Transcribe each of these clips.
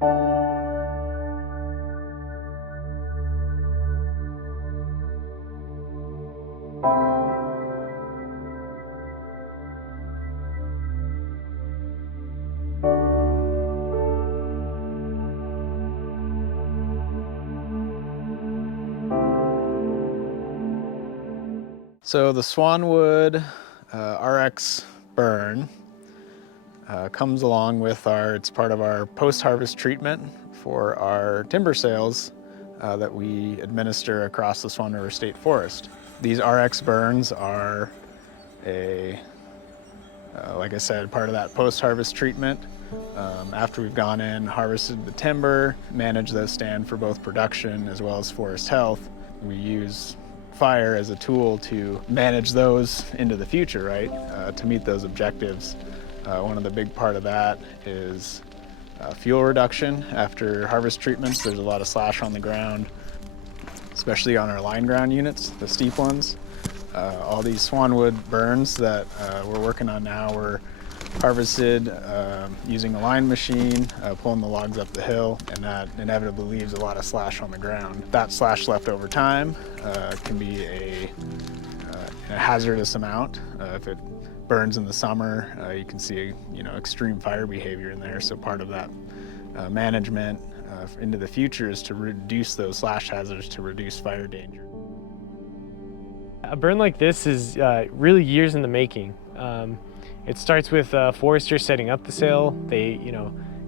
So the Swanwood RX burn comes along with it's part of our post-harvest treatment for our timber sales that we administer across the Swan River State Forest. These RX burns are like I said, part of that post-harvest treatment. After we've gone in, harvested the timber, managed those stand for both production as well as forest health, we use fire as a tool to manage those into the future, right? To meet those objectives. One of the big part of that is fuel reduction. After harvest treatments, there's a lot of slash on the ground, especially on our line ground units, the steep ones. All these Swanwood burns that we're working on now were harvested using a line machine, pulling the logs up the hill, and that inevitably leaves a lot of slash on the ground. That slash left over time can be a hazardous amount. If it burns in the summer, you can see extreme fire behavior in there. So part of that management into the future is to reduce those slash hazards to reduce fire danger. A burn like this is really years in the making. It starts with foresters setting up the sale. They,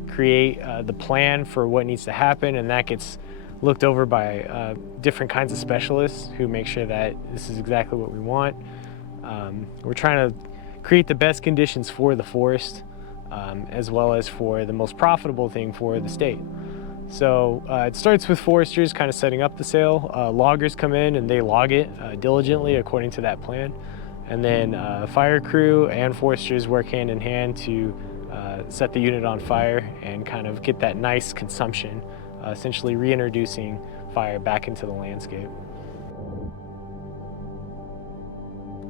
create the plan for what needs to happen, and that gets looked over by different kinds of specialists who make sure that this is exactly what we want. We're trying to create the best conditions for the forest, as well as for the most profitable thing for the state. So it starts with foresters kind of setting up the sale. Loggers come in and they log it diligently according to that plan. And then fire crew and foresters work hand in hand to set the unit on fire and kind of get that nice consumption, essentially reintroducing fire back into the landscape.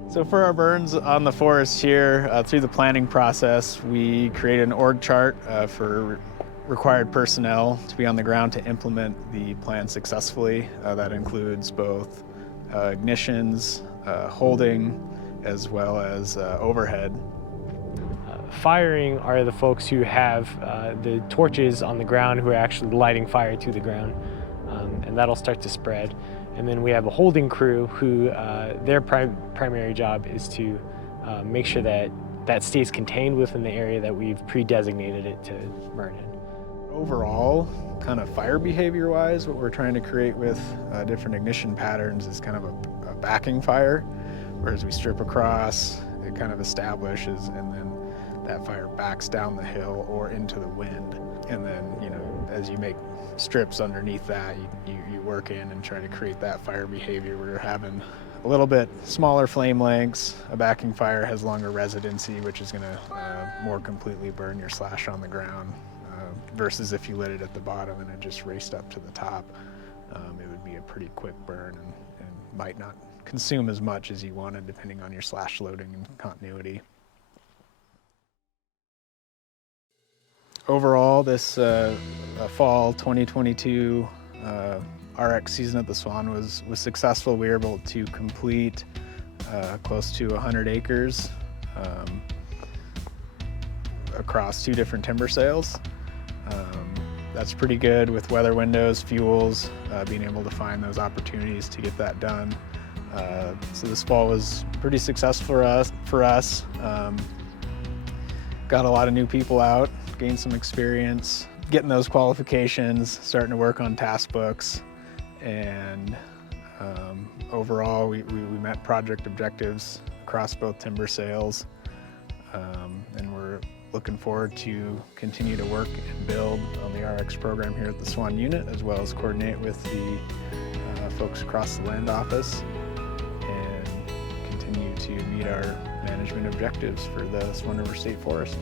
So for our burns on the forest here, through the planning process, we created an org chart for required personnel to be on the ground to implement the plan successfully. That includes both ignitions, holding, as well as overhead. Firing are the folks who have the torches on the ground who are actually lighting fire to the ground, and that'll start to spread. And then we have a holding crew who their primary job is to make sure that that stays contained within the area that we've pre-designated it to burn in. Overall, kind of fire behavior-wise, what we're trying to create with different ignition patterns is kind of a backing fire, whereas we strip across, it kind of establishes, and then that fire backs down the hill or into the wind. And then, as you make strips underneath that, you work in and try to create that fire behavior where you're having a little bit smaller flame lengths. A backing fire has longer residency, which is going to more completely burn your slash on the ground. Versus if you lit it at the bottom and it just raced up to the top, it would be a pretty quick burn and might not consume as much as you wanted depending on your slash loading and continuity. Overall, this fall 2022 RX season at the Swan was successful. We were able to complete close to 100 acres across 2 different timber sales. That's pretty good with weather windows, fuels, being able to find those opportunities to get that done. So this fall was pretty successful for us. Got a lot of new people out, gained some experience, getting those qualifications, starting to work on task books, and overall we met project objectives across both timber sales, and we're looking forward to continue to work and build on the RX program here at the Swan Unit, as well as coordinate with the folks across the land office and continue to meet our management objectives for the Swan River State Forest.